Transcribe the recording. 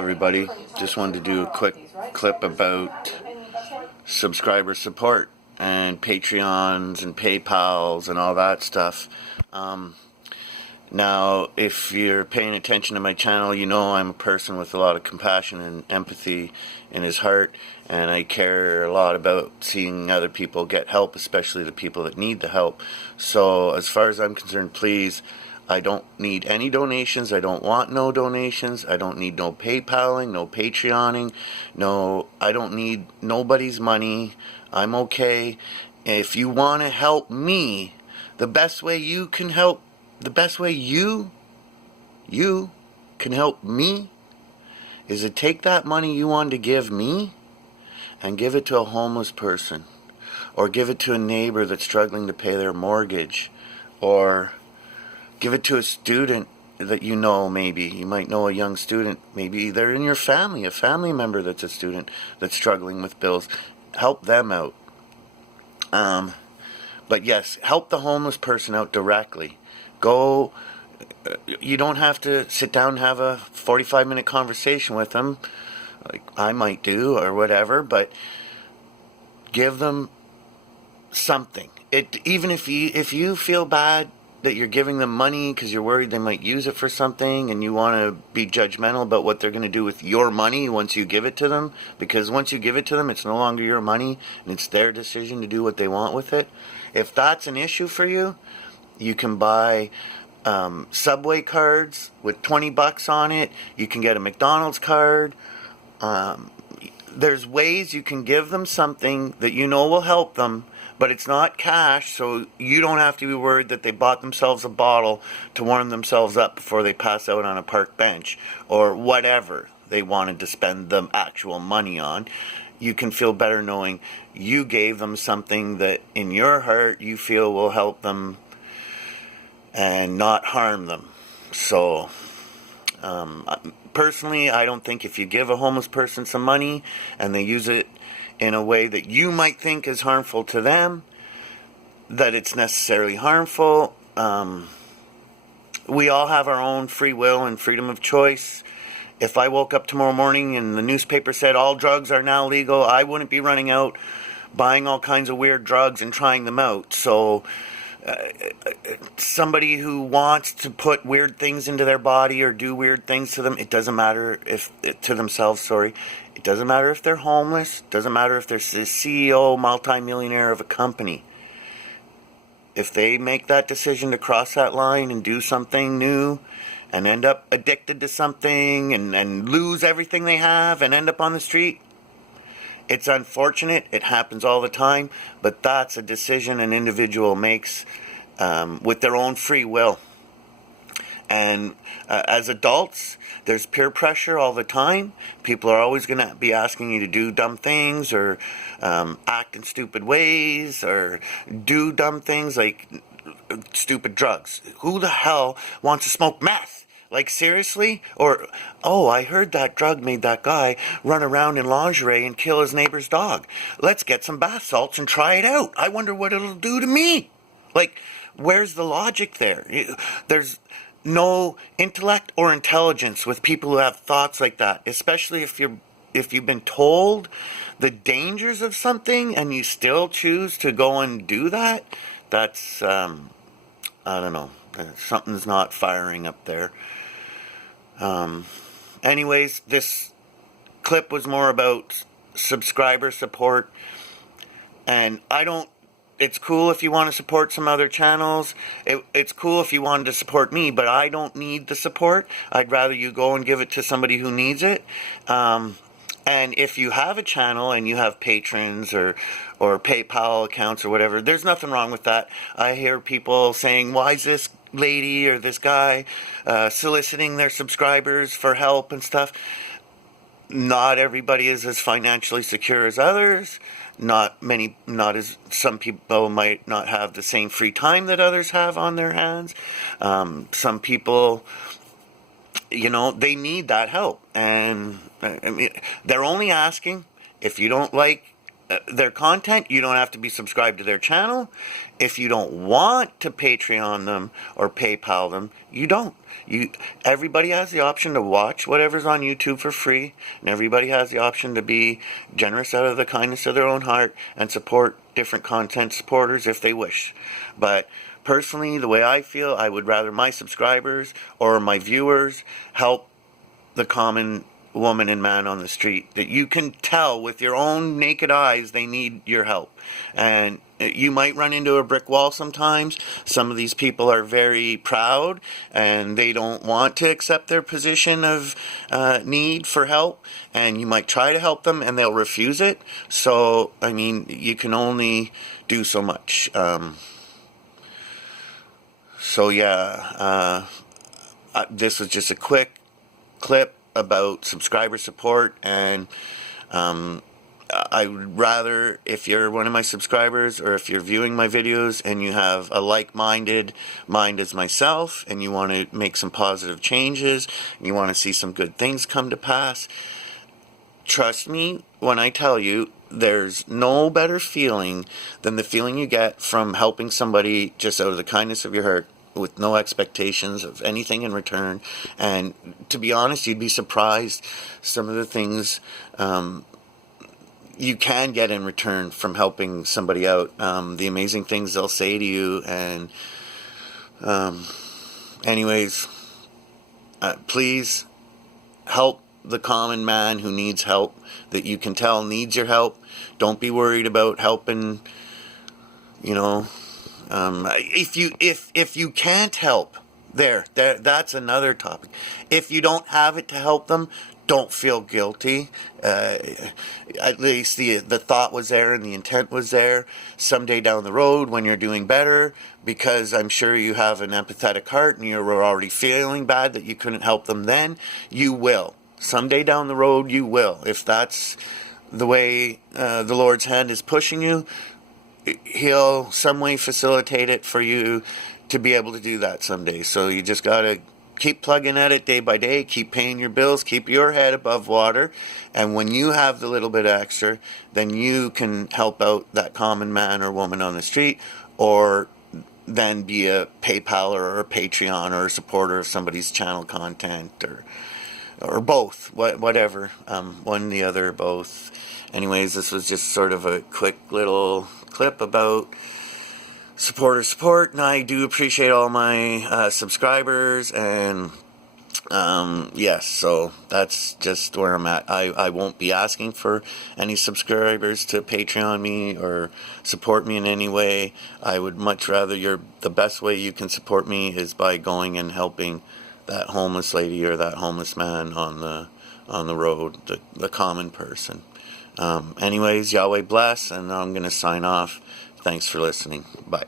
everybody. Just wanted to do a quick clip about subscriber support and Patreons and PayPals and all that stuff. Now, if you're paying attention to my channel, you know I'm a person with a lot of compassion and empathy in his heart, and I care a lot about seeing other people get help, especially the people that need the help. So as far as I'm concerned, please, I don't need any donations. I don't want no donations. I don't need no PayPaling, no Patreoning. No, I don't need nobody's money. I'm okay. If you want to help me, the best way you can help me is to take that money you want to give me and give it to a homeless person, or give it to a neighbor that's struggling to pay their mortgage, or give it to a student that you know. Maybe you might know a young student, maybe they're in your family, a family member that's a student that's struggling with bills. Help them out. But yes, help the homeless person out directly. Go, you don't have to sit down and have a 45-minute conversation with them, like I might do or whatever, but give them something. Even if you feel bad that you're giving them money because you're worried they might use it for something, and you want to be judgmental about what they're going to do with your money once you give it to them, because once you give it to them, it's no longer your money and it's their decision to do what they want with it. If that's an issue for you, you can buy Subway cards with $20 on it. You can get a McDonald's card. There's ways you can give them something that you know will help them, but it's not cash, so you don't have to be worried that they bought themselves a bottle to warm themselves up before they pass out on a park bench, or whatever they wanted to spend the actual money on. You can feel better knowing you gave them something that in your heart you feel will help them and not harm them. So personally, I don't think if you give a homeless person some money and they use it in a way that you might think is harmful to them, that it's necessarily harmful. We all have our own free will and freedom of choice. If I woke up tomorrow morning and the newspaper said all drugs are now legal, I wouldn't be running out buying all kinds of weird drugs and trying them out. So somebody who wants to put weird things into their body or do weird things to them, it doesn't matter if to themselves, sorry. It doesn't matter if they're homeless. It doesn't matter if they're the CEO, multimillionaire of a company. If they make that decision to cross that line and do something new and end up addicted to something and lose everything they have and end up on the street, it's unfortunate. It happens all the time, but that's a decision an individual makes with their own free will. And as adults, there's peer pressure all the time. People are always going to be asking you to do dumb things, or act in stupid ways, or do dumb things like stupid drugs. Who the hell wants to smoke meth? Like, seriously? Or, oh, I heard that drug made that guy run around in lingerie and kill his neighbor's dog. Let's get some bath salts and try it out. I wonder what it'll do to me. Like, where's the logic there? There's no intellect or intelligence with people who have thoughts like that, especially if you've been told the dangers of something and you still choose to go and do that. That's, I don't know. Something's not firing up there. Anyways, this clip was more about subscriber support, and it's cool if you want to support some other channels. It's cool if you wanted to support me, but I don't need the support. I'd rather you go and give it to somebody who needs it. And if you have a channel and you have patrons or PayPal accounts or whatever, there's nothing wrong with that. I hear people saying, why is this lady or this guy soliciting their subscribers for help and stuff? Not everybody is as financially secure as others. Some people might not have the same free time that others have on their hands. Some people, they need that help. And I mean, they're only asking. If you don't like their content. You don't have to be subscribed to their channel. If you don't want to Patreon them or PayPal them, you don't. Everybody has the option to watch whatever's on YouTube for free, and everybody has the option to be generous out of the kindness of their own heart and support different content supporters if they wish. But personally, the way I feel, I would rather my subscribers or my viewers help the common woman and man on the street that you can tell with your own naked eyes they need your help. And you might run into a brick wall sometimes. Some of these people are very proud and they don't want to accept their position of need for help, and you might try to help them and they'll refuse it. So I mean, you can only do so much. So yeah, this was just a quick clip about subscriber support, and I would rather, if you're one of my subscribers or if you're viewing my videos and you have a like-minded mind as myself and you want to make some positive changes, and you want to see some good things come to pass, trust me when I tell you, there's no better feeling than the feeling you get from helping somebody just out of the kindness of your heart, with no expectations of anything in return. And to be honest, you'd be surprised some of the things you can get in return from helping somebody out, the amazing things they'll say to you. And anyways, please help the common man who needs help, that you can tell needs your help. Don't be worried about helping, you know, if you can't help, that's another topic. If you don't have it to help them, don't feel guilty. At least the thought was there and the intent was there. Someday down the road when you're doing better, because I'm sure you have an empathetic heart and you were already feeling bad that you couldn't help them then, you will. Someday down the road you will. If that's the way the Lord's hand is pushing you, He'll some way facilitate it for you to be able to do that someday. So you just got to keep plugging at it day by day, keep paying your bills, keep your head above water, and when you have the little bit extra, then you can help out that common man or woman on the street, or then be a PayPal or a Patreon or a supporter of somebody's channel content, or both, whatever, one, the other, both. Anyways, this was just sort of a quick little clip about support, and I do appreciate all my subscribers, and yes, so that's just where I'm at. I won't be asking for any subscribers to Patreon me or support me in any way. I would much rather the best way you can support me is by going and helping that homeless lady or that homeless man on the road, the common person. Anyways, Yahweh bless, and I'm going to sign off. Thanks for listening. Bye.